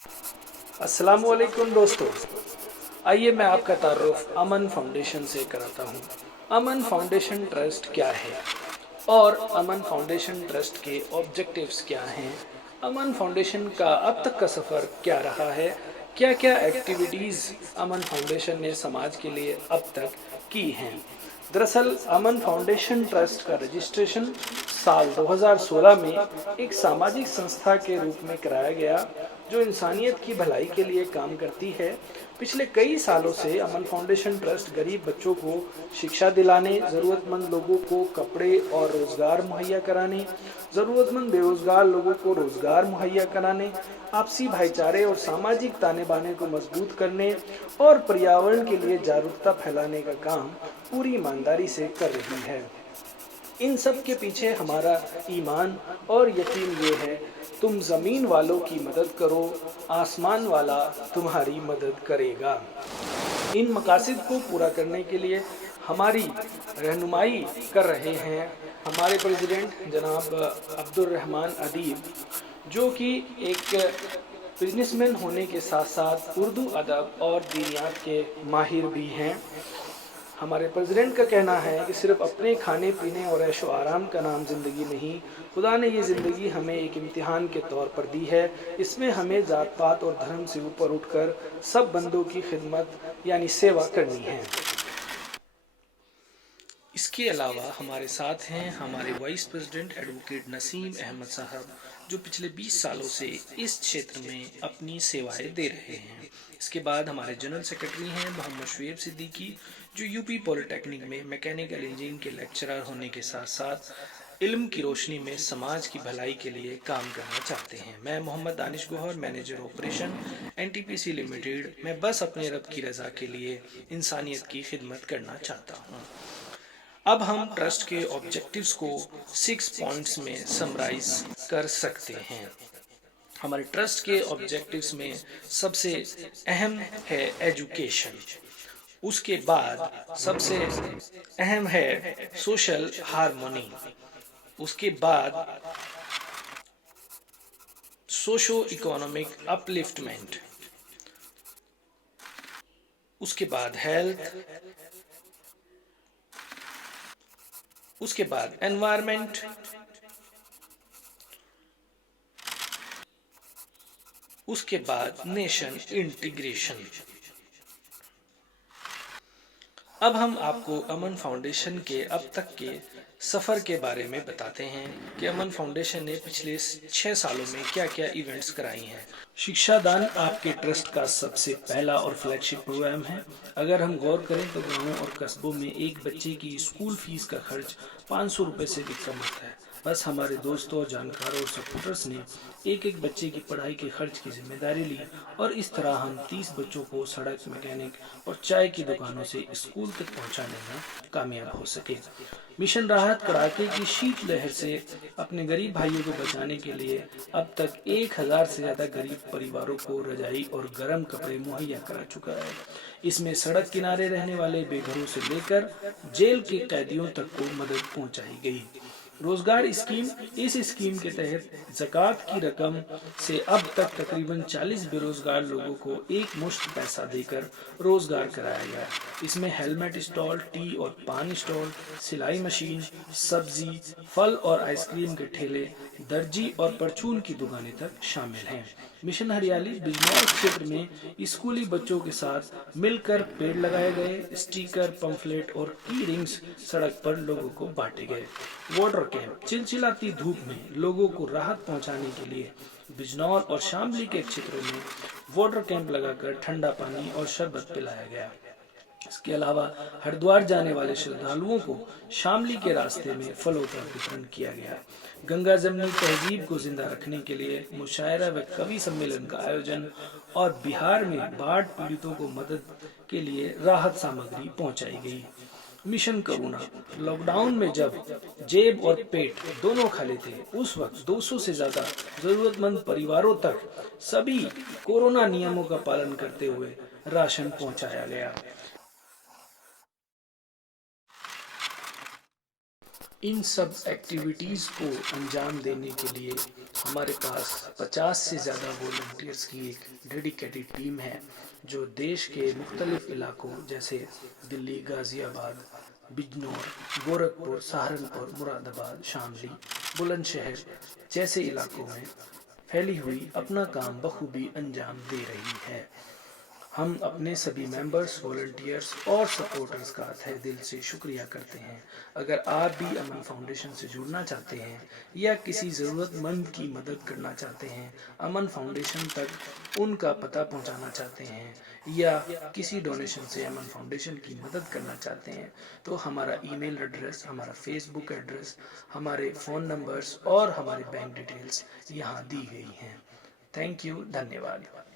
अस्सलाम वालेकुम दोस्तों, आइए मैं आपका तारुफ अमन फाउंडेशन से कराता हूँ। अमन फाउंडेशन ट्रस्ट क्या है और अमन फाउंडेशन ट्रस्ट के ऑब्जेक्टिव्स क्या हैं, अमन फाउंडेशन का अब तक का सफ़र क्या रहा है, क्या क्या एक्टिविटीज़ अमन फाउंडेशन ने समाज के लिए अब तक की हैं। दरअसल अमन फाउंडेशन ट्रस्ट का रजिस्ट्रेशन साल 2016 में एक सामाजिक संस्था के रूप में कराया गया जो इंसानियत की भलाई के लिए काम करती है। पिछले कई सालों से अमन फाउंडेशन ट्रस्ट गरीब बच्चों को शिक्षा दिलाने, ज़रूरतमंद लोगों को कपड़े और रोज़गार मुहैया कराने, ज़रूरतमंद बेरोज़गार लोगों को रोज़गार मुहैया कराने, आपसी भाईचारे और सामाजिक ताने बाने को मजबूत करने और पर्यावरण के लिए जागरूकता फैलाने का काम पूरी ईमानदारी से कर रही है। इन सब के पीछे हमारा ईमान और यकीन ये है, तुम ज़मीन वालों की मदद करो, आसमान वाला तुम्हारी मदद करेगा। इन मकासद को पूरा करने के लिए हमारी रहनुमाई कर रहे हैं हमारे प्रेसिडेंट जनाब अब्दुल रहमान अदीब, जो कि एक बिजनेसमैन होने के साथ साथ उर्दू अदब और दीनियात के माहिर भी हैं। हमारे प्रेसिडेंट का कहना है कि सिर्फ अपने खाने पीने और ऐशो आराम का नाम ज़िंदगी नहीं, खुदा ने ये ज़िंदगी हमें एक इम्तिहान के तौर पर दी है। इसमें हमें ज़ात पात और धर्म से ऊपर उठकर सब बंदों की खिदमत यानी सेवा करनी है। इसके अलावा हमारे साथ हैं हमारे vice president advocate Naseem Ahmad साहब, जो पिछले 20 सालों से इस क्षेत्र में अपनी सेवाएं दे रहे हैं। इसके बाद हमारे जनरल सेक्रेटरी हैं मोहम्मद शुएब सिद्दीकी, जो यूपी पॉलिटेक्निक में मैकेनिकल इंजीनियरिंग के लेक्चरर होने के साथ साथ इल्म की रोशनी में समाज की भलाई के लिए काम करना चाहते हैं। मैं Mohammad Danish Gauhar, manager operation NTPC limited, मैं बस अपने रब की रज़ा के लिए इंसानियत की खिदमत करना चाहता हूँ। अब हम ट्रस्ट के ऑब्जेक्टिव्स को 6 पॉइंट्स में समराइज कर सकते हैं। हमारे ट्रस्ट के ऑब्जेक्टिव्स में सबसे अहम है एजुकेशन, उसके बाद सबसे अहम है सोशल हार्मोनी, उसके बाद सोशो इकोनॉमिक अपलिफ्टमेंट, उसके बाद हेल्थ, उसके बाद एनवायरनमेंट, उसके बाद नेशन इंटीग्रेशन। अब हम आपको अमन फाउंडेशन के अब तक के सफ़र के बारे में बताते हैं कि अमन फाउंडेशन ने पिछले 6 सालों में क्या क्या इवेंट्स कराई हैं। शिक्षा दान आपके ट्रस्ट का सबसे पहला और फ्लैगशिप प्रोग्राम है। अगर हम गौर करें तो गाँवों और कस्बों में एक बच्चे की स्कूल फीस का खर्च 500 रुपये से भी कम होता है। बस हमारे दोस्तों और जानकारों और सपोर्टर्स ने एक एक बच्चे की पढ़ाई के खर्च की जिम्मेदारी ली और इस तरह हम 30 बच्चों को सड़क, मैकेनिक और चाय की दुकानों से स्कूल तक पहुंचाने में कामयाब हो सके। मिशन राहत कड़ाके की शीत लहर से अपने गरीब भाइयों को बचाने के लिए अब तक 1000 से ज़्यादा गरीब परिवारों को रजाई और गर्म कपड़े मुहैया करा चुका है। इसमें सड़क किनारे रहने वाले बेघरों से लेकर जेल के कैदियों तक को मदद पहुंचाई गई। रोजगार स्कीम, इस स्कीम के तहत ज़कात की रकम से अब तक तकरीबन 40 बेरोजगार लोगों को एक मुश्त पैसा देकर रोजगार कराया गया। इसमें हेलमेट स्टॉल, टी और पान स्टॉल, सिलाई मशीन, सब्जी, फल और आइसक्रीम के ठेले, दर्जी और परचून की दुकानें तक शामिल हैं। मिशन हरियाली बिजनौर क्षेत्र में स्कूली बच्चों के साथ मिलकर पेड़ लगाए गए, स्टिकर, पंफलेट और की रिंग्स सड़क पर लोगों को बांटे गए। वाटर कैंप, चिलचिलाती धूप में लोगों को राहत पहुंचाने के लिए बिजनौर और शामली के क्षेत्रों में वाटर कैंप लगाकर ठंडा पानी और शरबत पिलाया गया। इसके अलावा हरिद्वार जाने वाले श्रद्धालुओं को शामली के रास्ते में फलों का वितरण किया गया। गंगा जमनी तहजीब को जिंदा रखने के लिए मुशायरा व कवि सम्मेलन का आयोजन और बिहार में बाढ़ पीड़ितों को मदद के लिए राहत सामग्री पहुंचाई गई। मिशन करुणा, लॉकडाउन में जब जेब और पेट दोनों खाली थे, उस वक्त 200 से ज्यादा जरूरतमंद परिवारों तक सभी कोरोना नियमों का पालन करते हुए राशन पहुंचाया गया। ان سب ایکٹیویٹیز کو انجام دینے کے لیے ہمارے پاس 50 سے زیادہ والنٹیئرس کی ایک ڈیڈیکیٹڈ ٹیم ہے جو دیش کے مختلف علاقوں جیسے دلی، غازی آباد، بجنور، گورکھپور، سہارنپور، مراد آباد، شاملی، بلند شہر جیسے علاقوں میں پھیلی ہوئی اپنا کام بخوبی انجام دے رہی ہے۔ ہم اپنے سبھی ممبرز، والنٹیئرز اور سپورٹرز کا تہہ دل سے شکریہ کرتے ہیں۔ اگر آپ بھی امن فاؤنڈیشن سے جڑنا چاہتے ہیں یا کسی ضرورت مند کی مدد کرنا چاہتے ہیں، امن فاؤنڈیشن تک ان کا پتہ پہنچانا چاہتے ہیں یا کسی ڈونیشن سے امن فاؤنڈیشن کی مدد کرنا چاہتے ہیں، تو ہمارا ای میل ایڈریس، ہمارا فیس بک ایڈریس، ہمارے فون نمبرز اور ہمارے بینک ڈیٹیلز یہاں دی گئی ہیں۔ تھینک یو، دھنیہ واد۔